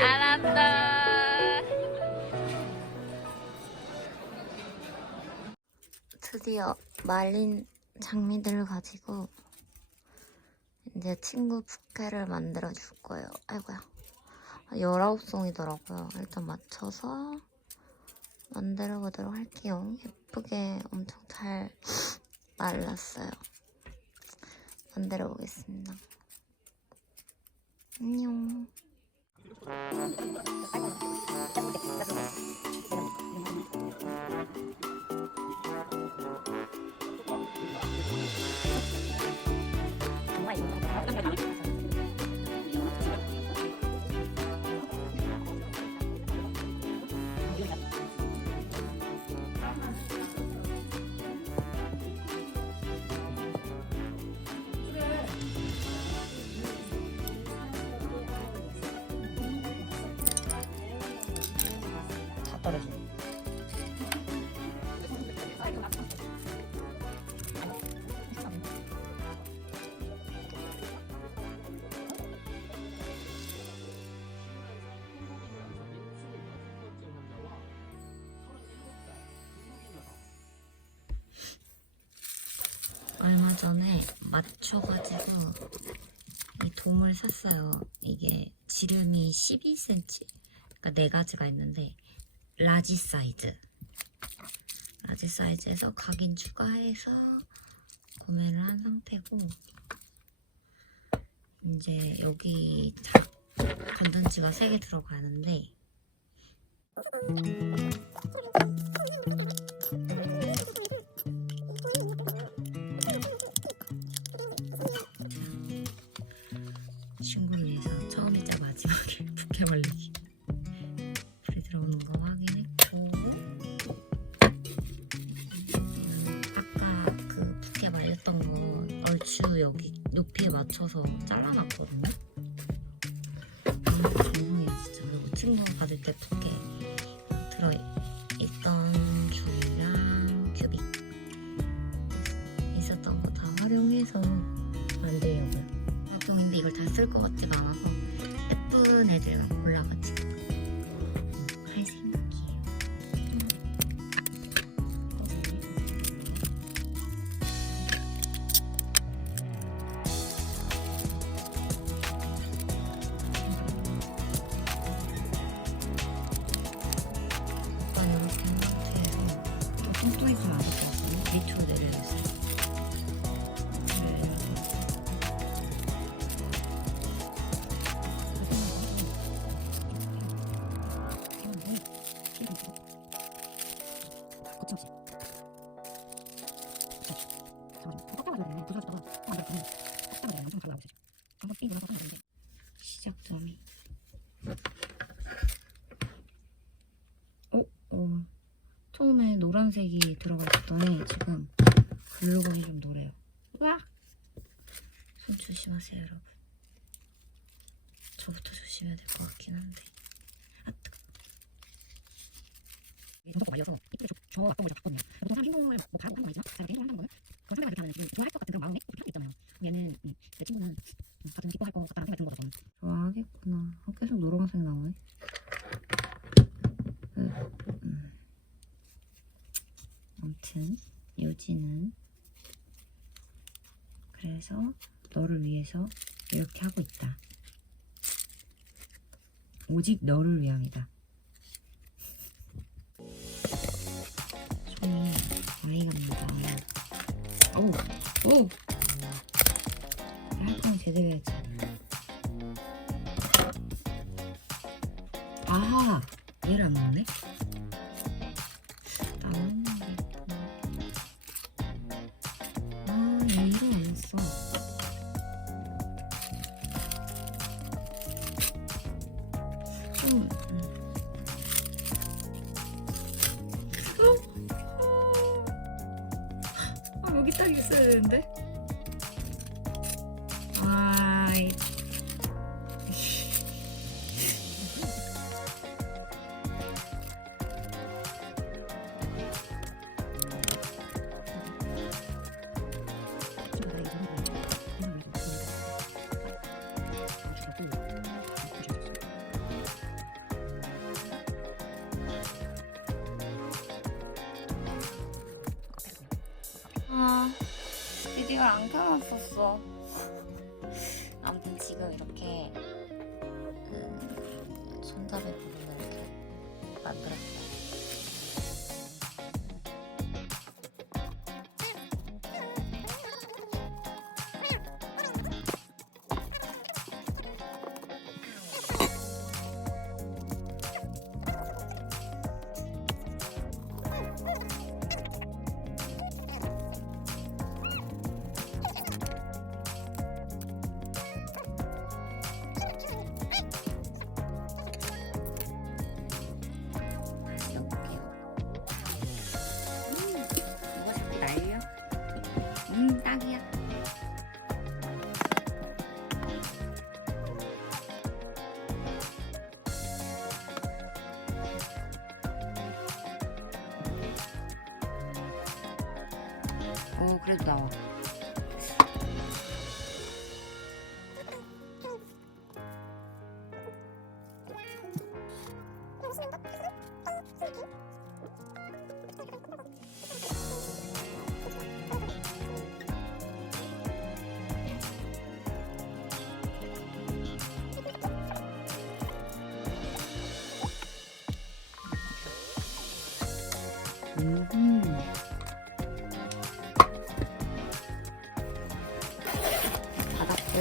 알았다. 드디어 말린 장미들을 가지고 이제 친구 부케를 만들어 줄 거예요. 아이고야. 19송이더라고요. 일단 맞춰서 만들어 보도록 할게요. 예쁘게 엄청 잘 말랐어요. 만들어 보겠습니다. 안녕. 전에 맞춰가지고 이 돔을 샀어요. 이게 지름이 12cm. 그러니까 네 가지가 있는데 라지 사이즈. 라지 사이즈에서 각인 추가해서 구매를 한 상태고 이제 여기 자, 건전지가 3개 들어가는데 거 얼추 여기 높이에 맞춰서 잘라놨거든요. 너무 죄송해요 진짜. 그리고 친구가 받을 때 부케 들어있던 줄이랑 큐빅 있었던 거 다 활용해서 만들려고요. 활동인데 이걸 다 쓸 것 같지가 않아서 예쁜 애들만 골라가지고 안될 것 같거든요. 밑으로 내려주세요. 안 돼. 엄청 잘 나오고 있어. 한번 삥 눌러서 하면 되는데. 시작점이 어? 어 처음에 노란색이 들어가 있었더니 지금 글루건이 좀 노래요 으악 손 조심하세요 여러분 저부터 조심해야 될 것 같긴 한데 이게 점점 말려서 이쁘게 저, 저 왔던 걸좀 봤거든요. 보통 사람 행동을 뭐 바라고 하는 건 아니지만 자기가 행동을 한다는 거는 그런 상대방한테 하는 그 좋아할 것 같은 그런 마음에 그런 게 있잖아요. 얘는 음, 내 친구는 음, 같은 기뻐할 것 같다는 생각이 든 거죠. 저는. 좋아하겠구나 어, 계속 노란색 나오네 음, 음. 아무튼 요지는 그래서 너를 위해서 이렇게 하고 있다 오직 너를 위함이다. 손이 같니다. 오우 오우. 할 거면 제대로 해야지. 아하 얘를 안 넣네? 나왔는데 아 얘를 드디어 안 켜놨었어. 오, 그래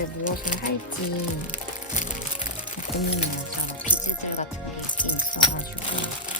바닥부에 무엇을 할지. 저 비즈들 같은 게 있긴 있어가지고.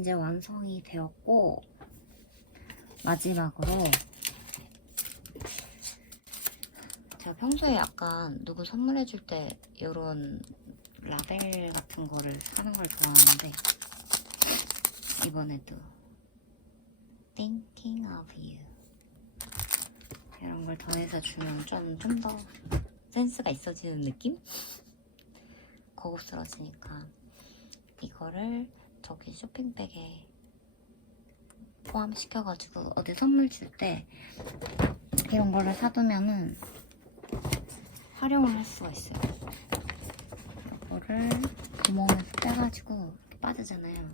이제 완성이 되었고 마지막으로 제가 평소에 약간 누구 선물해줄 때 이런 라벨 같은 거를 사는 걸 좋아하는데 이번에도 Thinking of You 이런 걸 더해서 주면 좀 좀 더 센스가 있어지는 느낌? 고급스러워지니까 이거를 저기 쇼핑백에 포함시켜가지고 어디 선물 줄 때 이런 거를 사두면은 활용을 할 수가 있어요. 이거를 구멍에서 빼가지고 빠지잖아요.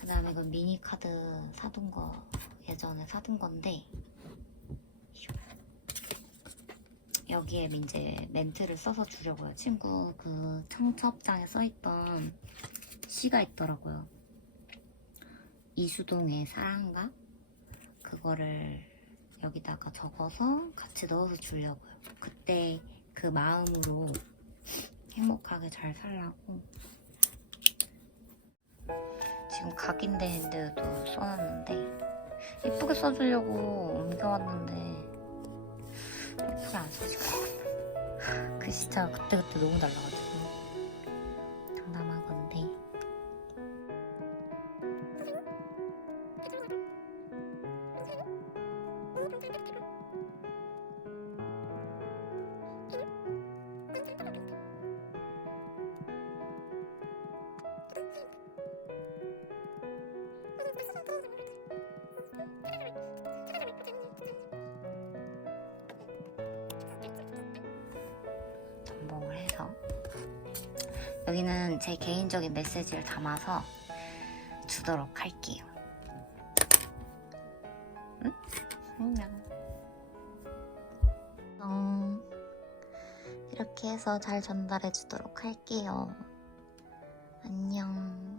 그 다음에 이건 미니 카드 사둔 거 예전에 사둔 건데 여기에 이제 멘트를 써서 주려고요. 친구 그 청첩장에 써있던 시가 있더라고요. 이수동의 사랑가 그거를 여기다가 적어서 같이 넣어서 주려고요. 그때 그 마음으로 행복하게 잘 살라고 지금 각인된 핸드도 써놨는데 예쁘게 써주려고 옮겨왔는데 예쁘게 안 써질 것 같아 글씨체가 그때그때 너무 달라가지고 여기는 제 개인적인 메시지를 담아서 주도록 할게요. 응? 안녕. 어, 이렇게 해서 잘 전달해 주도록 할게요. 안녕.